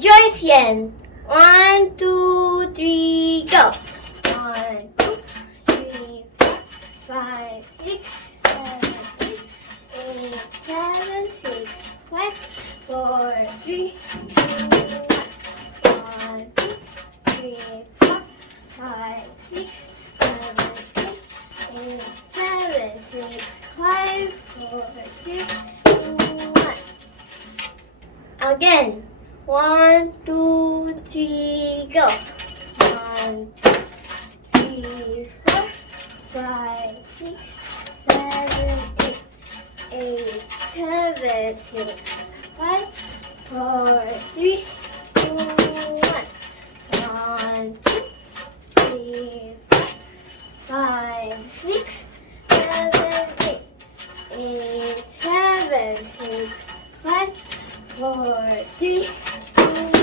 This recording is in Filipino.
Joyce yan. 1, 2, 3, go! 1, 2, 3, 4, 5, 6, 7, 8, 7, 6, 5, 4, 3, 2, 1, 2, 3, 4, 5, 6, 7, 8, 6, 5, 4, 3, 2, 1. Again. 1, 2, 3, go! 1, 2, 3, 4, 5, 6, 7, 8, 7, 6, 5, 4, 3, 2, 1. 1, 2, 3, 4, 5, 6, 7, 8, 7, 6, 5, 4, 3, 2,